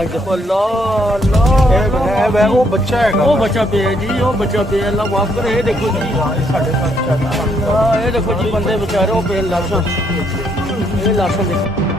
लाश देखो अल्लाह वो बच्चा है वो बच्चा पे है जी वो बच्चा पे अल्लाह माफ करे ये देखो जी ये देखो जी बंदे बेचारे वो पे लाशा ये लाशा देखो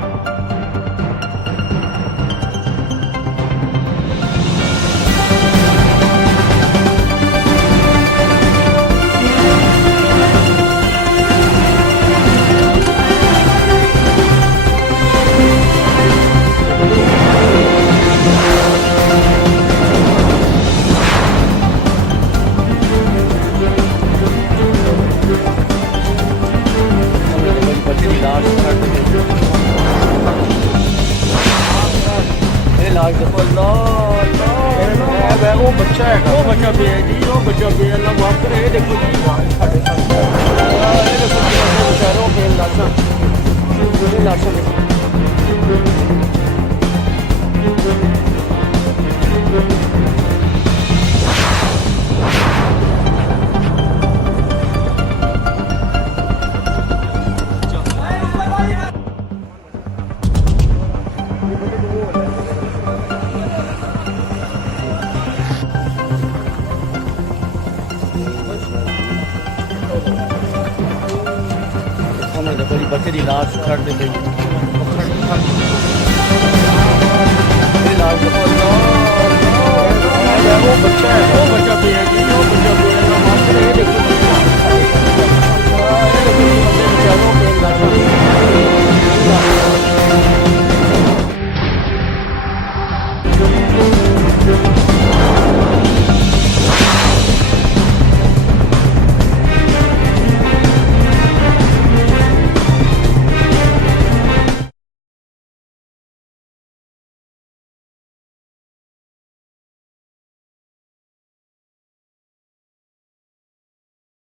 वो बच्चा है वो बच्चा पे है जी वो बच्चा पे अल्लाह माफ करे ये देखो जी ये देखो जी बंदे बेचारे वो पे लाशा ये लाशा देखो बच्चे की लाश छड़ दे गई लाश वो बच्चा है